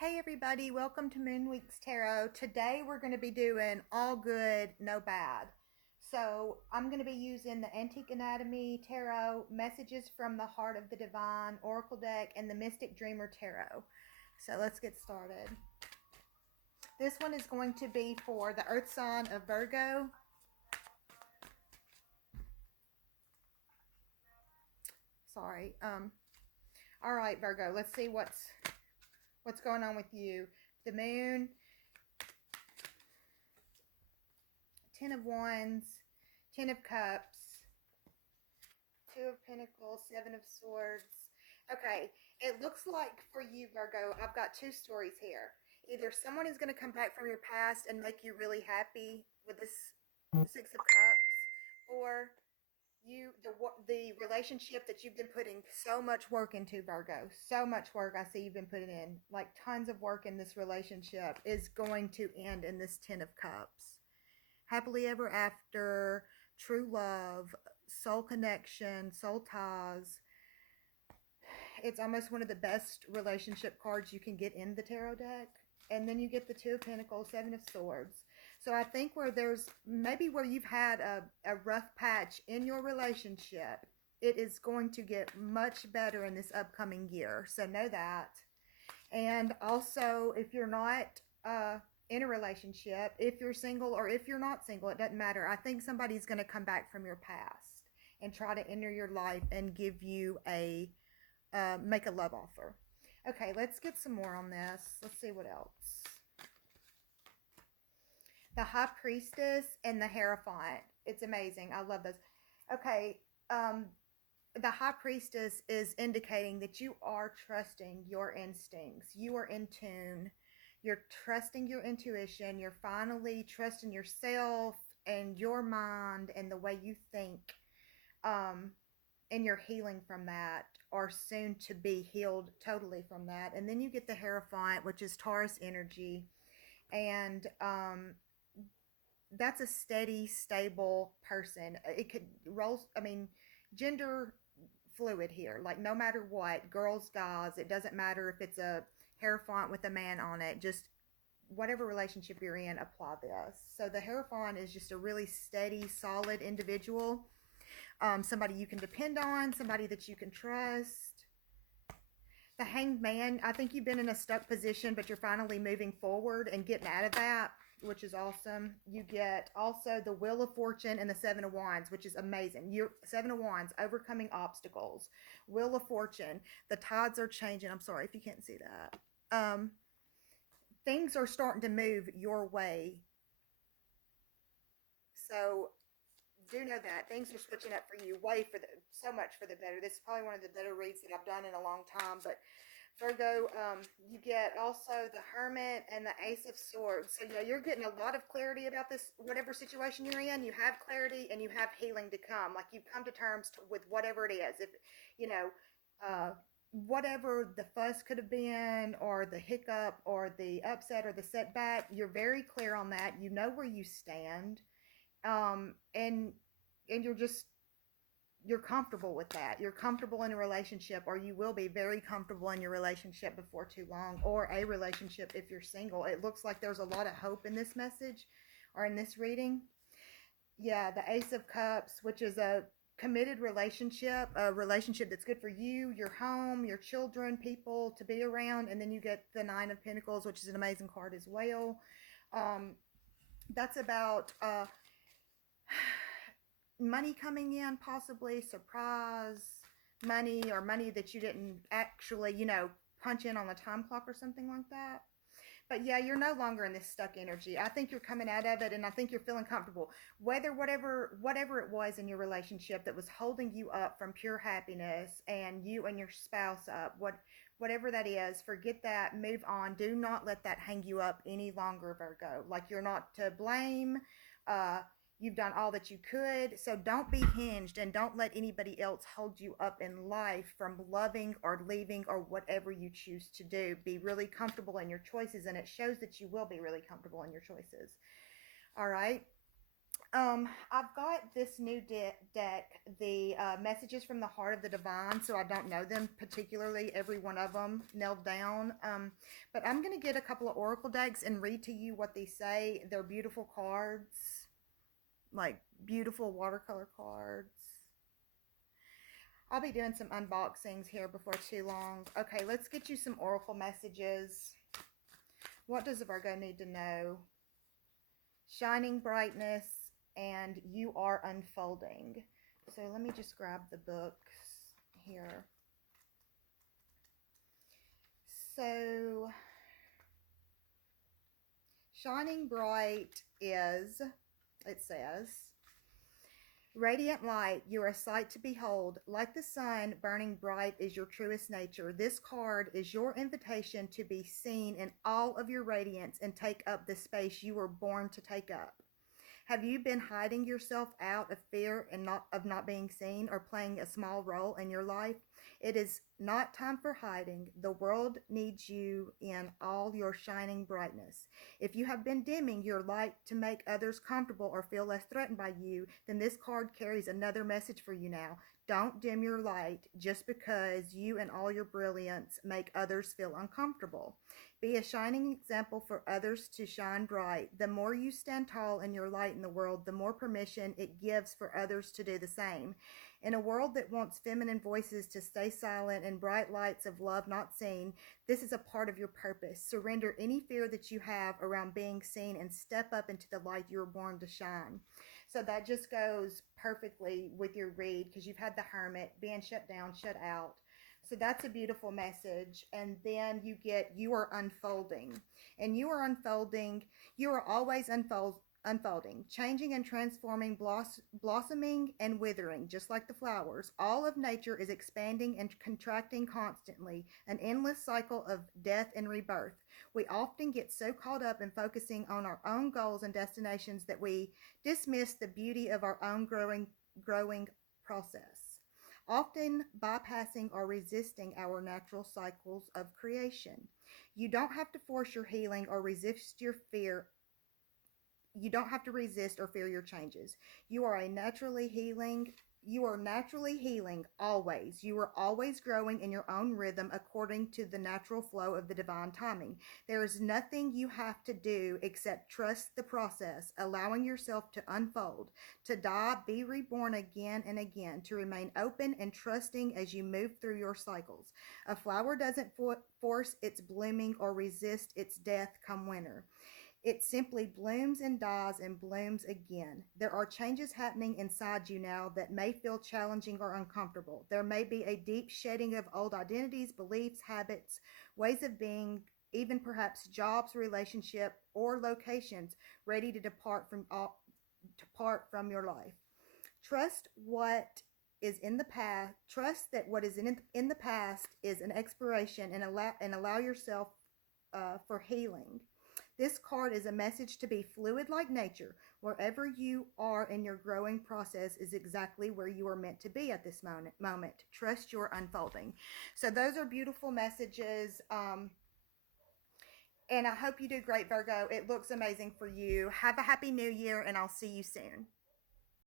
Hey everybody, welcome to Moon Weeks Tarot. Today we're going to be doing all good, no bad. So I'm going to be using the Antique Anatomy Tarot, Messages from the Heart of the Divine Oracle deck, and the Mystic Dreamer Tarot. So let's get started. This one is going to be for the Earth sign of Virgo. Sorry. All right, Virgo. Let's see what's going on with you. The Moon, Ten of Wands, Ten of Cups, Two of Pentacles, Seven of Swords. Okay, it looks like for you, Virgo, I've got two stories here. Either someone is going to come back from your past and make you really happy with this Six of Cups, or the relationship that you've been putting so much work into, Virgo, so much work I see you've been putting in, like tons of work in this relationship, is going to end in this Ten of Cups. Happily ever after, true love, soul connection, soul ties. It's almost one of the best relationship cards you can get in the tarot deck. And then you get the Two of Pentacles, Seven of Swords. So I think where there's maybe where you've had a rough patch in your relationship, it is going to get much better in this upcoming year. So know that. And also, if you're not in a relationship, if you're single or if you're not single, it doesn't matter. I think somebody's going to come back from your past and try to enter your life and give you make a love offer. Okay, let's get some more on this. Let's see what else. The High Priestess and the Hierophant. It's amazing. I love this. Okay, the High Priestess is indicating that you are trusting your instincts. You are in tune. You're trusting your intuition. You're finally trusting yourself and your mind and the way you think. And you're healing from that, or soon to be healed totally from that. And then you get the Hierophant, which is Taurus energy. And that's a steady, stable person. It could roll, gender fluid here. Like, no matter what, girls, guys, it doesn't matter if it's a Hierophant with a man on it. Just whatever relationship you're in, apply this. So the Hierophant is just a really steady, solid individual. Somebody you can depend on, somebody that you can trust. The Hanged Man, I think you've been in a stuck position, but you're finally moving forward and getting out of that, which is awesome. You get also the Wheel of Fortune and the Seven of Wands, which is amazing. You're Seven of Wands, overcoming obstacles. Wheel of Fortune, the tides are changing. I'm sorry if you can't see that. Things are starting to move your way. So do know that things are switching up for you so much for the better. This is probably one of the better reads that I've done in a long time. But Virgo, you get also the Hermit and the Ace of Swords. So you're getting a lot of clarity about this, whatever situation you're in. You have clarity and you have healing to come. Like, you've come to terms with whatever it is. If whatever the fuss could have been, or the hiccup, or the upset, or the setback, you're very clear on that. You know where you stand. And you're comfortable with that. You're comfortable in a relationship, or you will be very comfortable in your relationship before too long, or a relationship if you're single. It looks like there's a lot of hope in this message, or in this reading. Yeah, the Ace of Cups, which is a committed relationship, a relationship that's good for you, your home, your children, people to be around. And then you get the Nine of Pentacles, which is an amazing card as well. That's about money coming in, possibly surprise money, or money that you didn't actually, punch in on the time clock or something like that. But yeah, you're no longer in this stuck energy. I think you're coming out of it, and I think you're feeling comfortable. Whatever it was in your relationship that was holding you up from pure happiness, and you and your spouse up, whatever that is, forget that, move on. Do not let that hang you up any longer, Virgo. Like, you're not to blame. You've done all that you could, so don't be hinged, and don't let anybody else hold you up in life from loving or leaving or whatever you choose to do. Be really comfortable in your choices, and it shows that you will be really comfortable in your choices. All right. I've got this new deck, the Messages from the Heart of the Divine, so I don't know them particularly, every one of them nailed down. But I'm going to get a couple of Oracle decks and read to you what they say. They're beautiful cards, like beautiful watercolor cards. I'll be doing some unboxings here before too long. Okay, let's get you some Oracle messages. What does a Virgo need to know? Shining brightness, and you are unfolding. So let me just grab the books here. So, shining bright is, it says, radiant light, you are a sight to behold. Like the sun, burning bright is your truest nature. This card is your invitation to be seen in all of your radiance and take up the space you were born to take up. Have you been hiding yourself out of fear and not being seen, or playing a small role in your life? It is not time for hiding. The world needs you in all your shining brightness. If you have been dimming your light to make others comfortable or feel less threatened by you, then this card carries another message for you now. Don't dim your light just because you and all your brilliance make others feel uncomfortable. Be a shining example for others to shine bright. The more you stand tall in your light in the world, the more permission it gives for others to do the same. In a world that wants feminine voices to stay silent and bright lights of love not seen, this is a part of your purpose. Surrender any fear that you have around being seen and step up into the light you were born to shine. So that just goes perfectly with your read, because you've had the Hermit being shut down, shut out. So that's a beautiful message. And then you get, you are unfolding. And you are unfolding, you are always unfolding, changing and transforming, blossoming and withering, just like the flowers. All of nature is expanding and contracting constantly, an endless cycle of death and rebirth. We often get so caught up in focusing on our own goals and destinations that we dismiss the beauty of our own growing process, often bypassing or resisting our natural cycles of creation. You don't have to force your healing or resist your fear. You don't have to resist or fear your changes. You are naturally healing. You are naturally healing always. You are always growing in your own rhythm according to the natural flow of the divine timing. There is nothing you have to do except trust the process, allowing yourself to unfold, to die, be reborn again and again, to remain open and trusting as you move through your cycles. A flower doesn't force its blooming or resist its death come winter. It simply blooms and dies and blooms again. There are changes happening inside you now that may feel challenging or uncomfortable. There may be a deep shedding of old identities, beliefs, habits, ways of being, even perhaps jobs, relationship, or locations ready to depart from your life. Trust what is in the past. Trust that what is in the past is an expiration, and allow yourself for healing. This card is a message to be fluid like nature. Wherever you are in your growing process is exactly where you are meant to be at this moment. Trust your unfolding. So those are beautiful messages. And I hope you do great, Virgo. It looks amazing for you. Have a happy new year, and I'll see you soon.